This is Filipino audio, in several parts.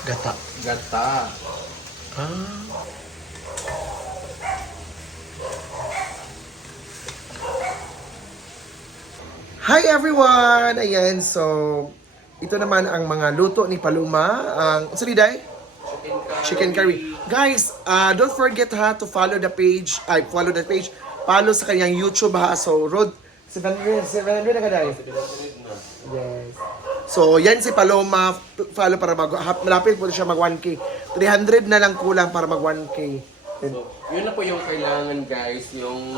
Gata. Gata. Ah. Hi everyone! Ayan, so ito naman ang mga luto ni Paloma. Ang sorry, Day? Chicken curry. Guys, don't forget ha to follow the page. Follow the page. Follow sa kanyang YouTube ha. So, road 700 na ka, Day? Yes. So, yan si Paloma. Follow para malapit po siya mag 1K. 300 na lang kulang para mag 1K. So, yun na po yung kailangan, guys. Yung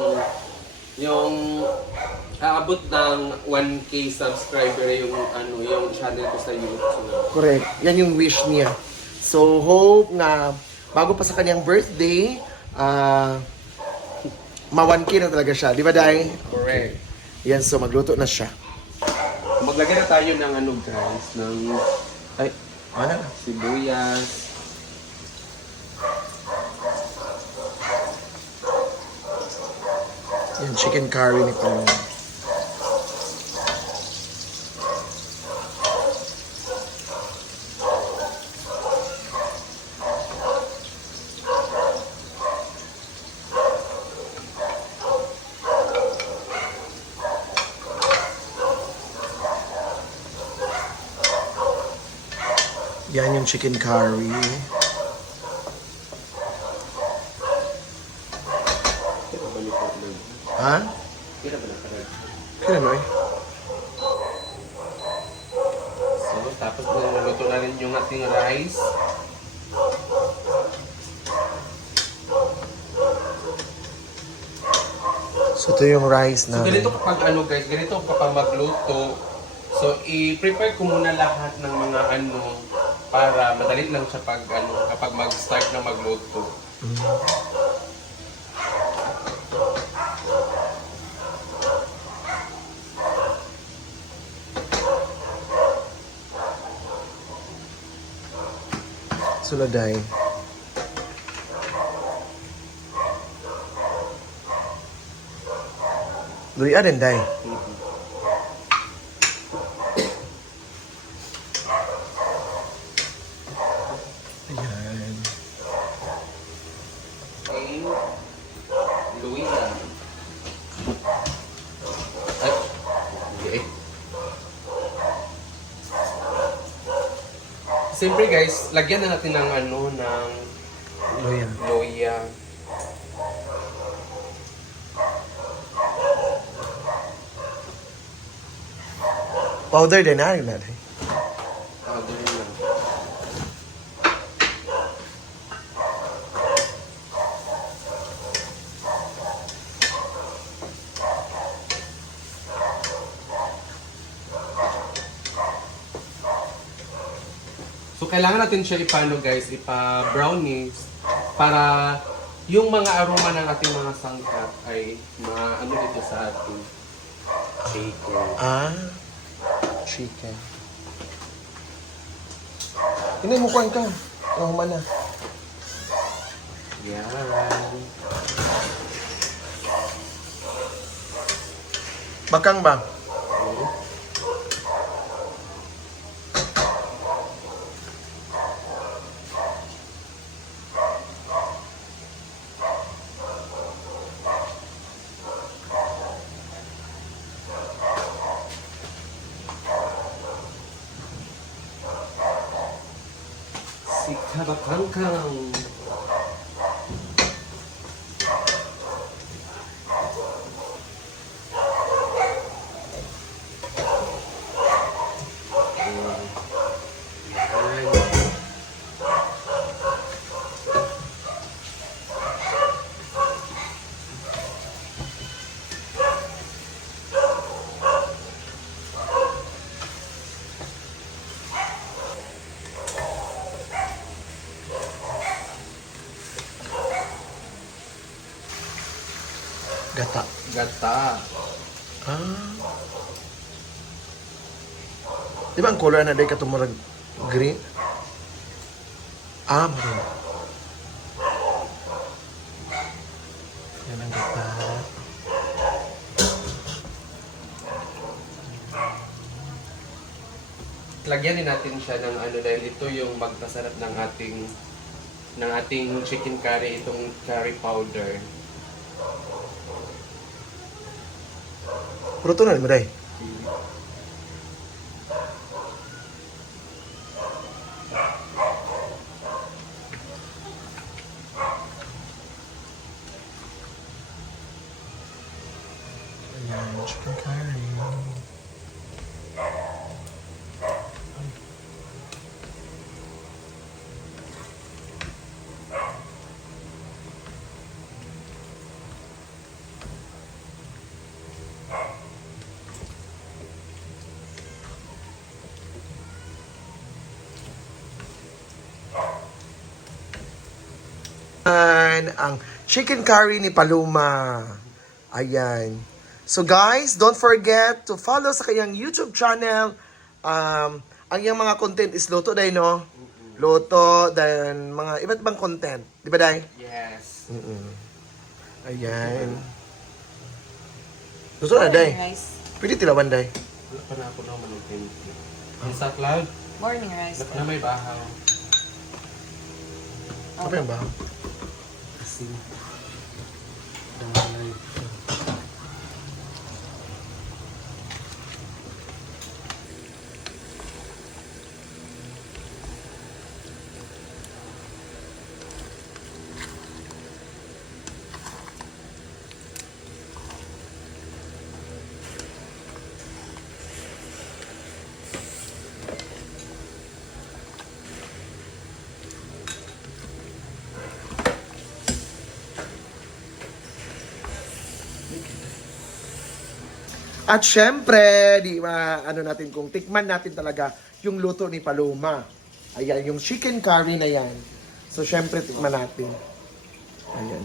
aabot ng 1K subscriber yung channel ko sa YouTube. Correct. Yan yung wish niya. So, hope na bago pa sa kanyang birthday, ma-1K na talaga siya. Di ba, Day? Correct. Yan, so magluto na siya. Maglagay na tayo ng guys, ng Ano na? sibuyas. Yan, chicken curry ni Paloma. Yan yung chicken curry. Ha? Kira ba na parang? Kaya no eh. So, tapos naluluto na rin yung ating rice. So ito yung rice So, namin. ganito kapag guys, ganito kapag magluto. So, i-prepare ko muna lahat ng mga para madali lang siya kapag mag-start na magluto. Suladay. Luya din, Day. Ayan. Okay. Luya. Ay. Okay. Siyempre guys, lagyan na natin ng ng Luya. luya. Powder din, na rin natin. Powder lang. So, kailangan natin siya guys, ipa-brownies para yung mga aroma ng ating mga sangkap ay dito sa ating chicken. Chicken. Hindi mo kuhan ka. Kahuman na. Yan. Bakang ba? Si Kabakangkang. Gata. Gata. Di ba ang color na day katumurag green? Maroon. Yan ang gata. lagyanin natin siya ng ano dahil ito yung magpasarap ng ating chicken curry, itong curry powder. Pero ito na mo, day. Ayan, chicken curry. Ang chicken curry ni Paloma. Ayan. So guys, don't forget to follow sa kanyang YouTube channel. Ang yung mga content is luto dahil, no? Luto, then mga iba't ibang content. Di ba, Day? Yes. Ayan. Luto na, Day. rice. Pwede tilawan, Day. Wala pa na ako naman ng thank you. Sa cloud, Morning rice. na may bahaw. Apa yung ba? Kasi, At syempre, di ba, ano natin kung tikman natin talaga yung luto ni Paloma. Ayan, yung chicken curry na yan. So, syempre, tikman natin. Ayan.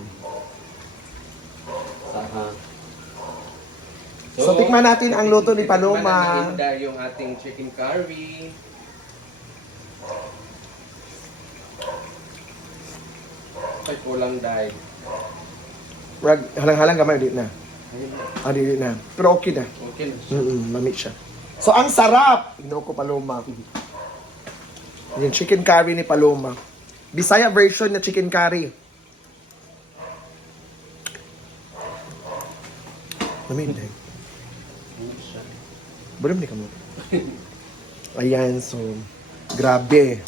So, tikman natin ang luto ni Paloma. Tikman natin yung ating chicken curry. Ay, kulang dahil. Rag, halang-halang gamay, di na. Di na. Pero okay na. Okay na siya. Mamit siya. So, ang sarap! Ino ko Paloma. Yung chicken curry ni Paloma. Bisaya version na chicken curry. Mamit na. Bulong ni kamo. Ayan, so, grabe.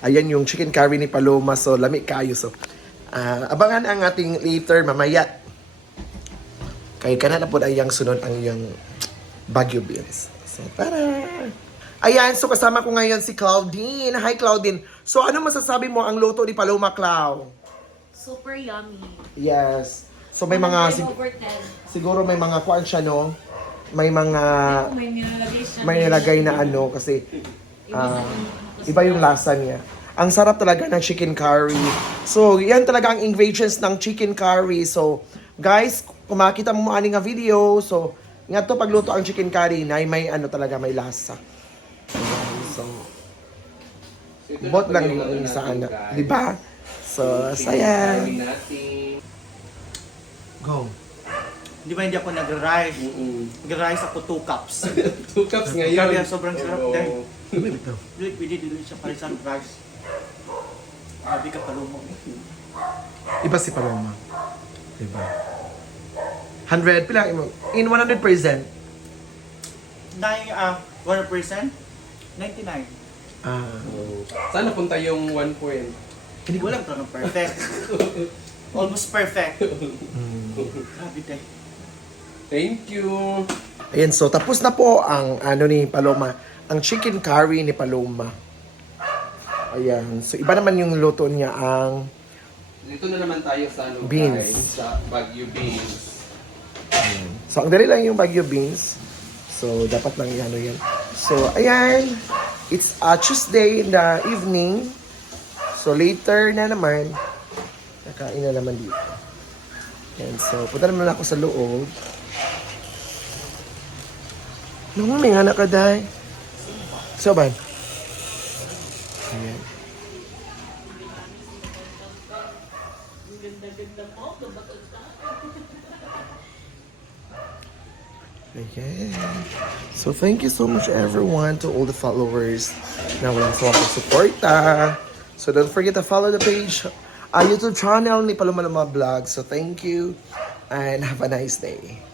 Ayan yung chicken curry ni Paloma. So, lamig kayo. So, abangan ang ating later mamaya. Kaya ka na po ay yung sunod ang iyong Baguio beans. So, tara! Ayan, so kasama ko ngayon si Claudine. Hi, Claudine. So, ano masasabi mo ang luto ni Paloma, Clau? Super yummy. Yes. So, may mga, 100 over 10. siguro may mga kuan siya, no? May mga, May nilalagay siya. may nilagay na ano, kasi iba yung lasa niya. Ang sarap talaga ng chicken curry. So, yan talaga ang ingredients ng chicken curry. So, guys, kung makita mo ani nga video, so, nga to pagluto ang chicken curry na may ano talaga, may lasa. Ayan, so, bot lang yung sa anak. Di ba? So, saya. Go. Di ba hindi ako nag-rice? Nag-rice ako 2 cups. 2 cups Grabe, ngayon. sobrang sarap Oo. dahil. Pwede din siya para sa rice. Grabe ka Paloma. Iba si Paloma. Diba? 100, pila in 100%. 100%? 99. Oo. Saan napunta yung 1 point? Hindi ko lang talagang perfect. Almost perfect. Grabe dahil. Thank you. Ayan, so tapos na po ang ano ni Paloma, ang chicken curry ni Paloma. Ayan, so iba naman yung luto niya ang Dito na naman tayo sa ano Beans. guys, sa Baguio beans. so ang dali lang yung Baguio beans. So dapat lang ano yan. So ayan, it's a Tuesday in the evening. So later na naman, kakain na naman dito. Ayan, so punta naman ako sa loob. Naman may anak ka dahi. So ba? Ayan. Ayan. So, thank you so much everyone, to all the followers na walang sawang suporta. So, don't forget to follow the page, YouTube channel ni Paloma Luma Vlog. So, thank you and have a nice day.